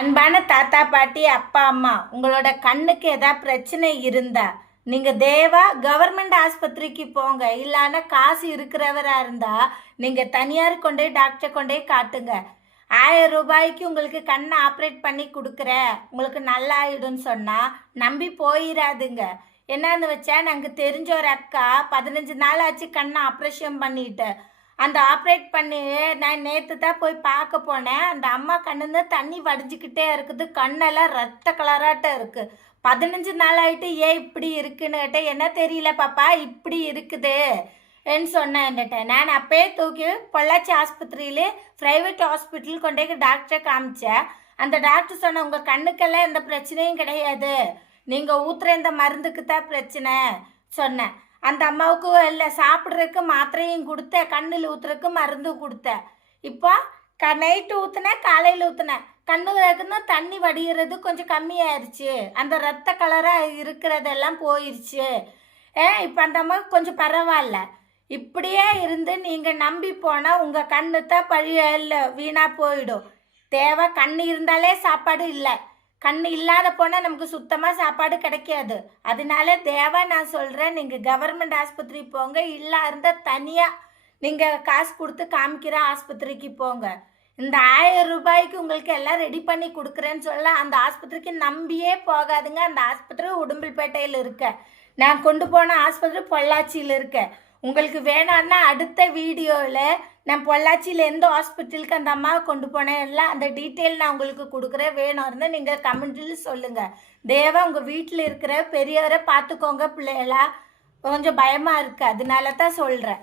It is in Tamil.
அன்பான தாத்தா பாட்டி அப்பா அம்மா, உங்களோட கண்ணுக்கு ஏதாவது பிரச்சனை இருந்தா நீங்க தேவா கவர்மெண்ட் ஆஸ்பத்திரிக்கு போங்க. இல்லைன்னா காசு இருக்கிறவரா இருந்தா நீங்க தனியார் கொண்டே டாக்டர் கொண்டே காட்டுங்க. 1000 ரூபாய்க்கு உங்களுக்கு கண்ணை ஆப்ரேட் பண்ணி கொடுக்குற, உங்களுக்கு நல்லா ஆயிடும்னு சொன்னா நம்பி போயிடாதுங்க. என்னன்னு வச்சா, நாங்கள் தெரிஞ்ச ஒரு அக்கா 15 நாள் ஆச்சு கண்ணை ஆப்ரேஷன் பண்ணிட்டு. அந்த ஆப்ரேட் பண்ணி நான் நேற்று தான் போய் பார்க்க போனேன். அந்த அம்மா கண்ணுன்னு தண்ணி வடிஞ்சிக்கிட்டே இருக்குது, கண்ணெல்லாம் ரத்த கலராட்டம் இருக்குது. 15 நாள் ஆகிட்டு ஏன் இப்படி இருக்குன்னு கேட்டேன். என்ன தெரியல பாப்பா, இப்படி இருக்குது என்று சொன்னேன். என்னட்ட நான் அப்பயே தூக்கி பொள்ளாச்சி ஆஸ்பத்திரியிலே ப்ரைவேட் ஹாஸ்பிட்டல் கொண்டே டாக்டரை காமிச்சேன். அந்த டாக்டர் சொன்ன, உங்கள் கண்ணுக்கெல்லாம் எந்த பிரச்சனையும் கிடையாது, நீங்கள் ஊற்றுற இந்த மருந்துக்கு தான் பிரச்சனை சொன்னேன். அந்த அம்மாவுக்கு இல்லை, சாப்பிட்றதுக்கு மாத்திரையும் கொடுத்தேன், கண்ணில் ஊற்றுறதுக்கு மருந்தும் கொடுத்தேன். இப்போ நைட்டு ஊற்றுனேன், காலையில் ஊற்றுனேன். கண்ணுக்குன்னு தண்ணி வடிகிறது கொஞ்சம் கம்மியாயிருச்சு, அந்த ரத்த கலராக இருக்கிறதெல்லாம் போயிடுச்சு. இப்போ அந்த அம்மாவுக்கு கொஞ்சம் பரவாயில்ல. இப்படியே இருந்து நீங்கள் நம்பி போனால் உங்கள் கண்ணு தான் இல்லை வீணாக போயிடும். தேவை கண் இருந்தாலே சாப்பாடு இல்லை, கண் இல்லாத போனால் நமக்கு சுத்தமாக சாப்பாடு கிடைக்காது. அதனால தேவை நான் சொல்கிறேன், நீங்கள் கவர்மெண்ட் ஆஸ்பத்திரி போங்க. இல்லை இருந்தால் தனியாக நீங்கள் காசு கொடுத்து காமிக்கிற ஆஸ்பத்திரிக்கு போங்க. இந்த 1000 ரூபாய்க்கு உங்களுக்கு எல்லாம் ரெடி பண்ணி கொடுக்குறேன்னு சொல்ல அந்த ஆஸ்பத்திரிக்கு நம்பியே போகாதுங்க. அந்த ஆஸ்பத்திரி உடும்பில்பேட்டையில் இருக்க, நான் கொண்டு போன ஆஸ்பத்திரி பொள்ளாச்சியில் இருக்க. உங்களுக்கு வேணான்னா அடுத்த வீடியோவில் நான் பொள்ளாச்சியில் எந்த ஹாஸ்பிட்டலுக்கு அந்த அம்மாவை கொண்டு போனேன் எல்லாம் அந்த டீட்டெயில் நான் உங்களுக்கு கொடுக்குறேன். வேணும் இருந்தால் நீங்கள் கமெண்ட்டில் சொல்லுங்கள். தேவா உங்கள் வீட்டில் இருக்கிற பெரியவரை பார்த்துக்கோங்க, பிள்ளைகளா கொஞ்சம் பயமாக இருக்குது, அதனால தான் சொல்கிறேன்.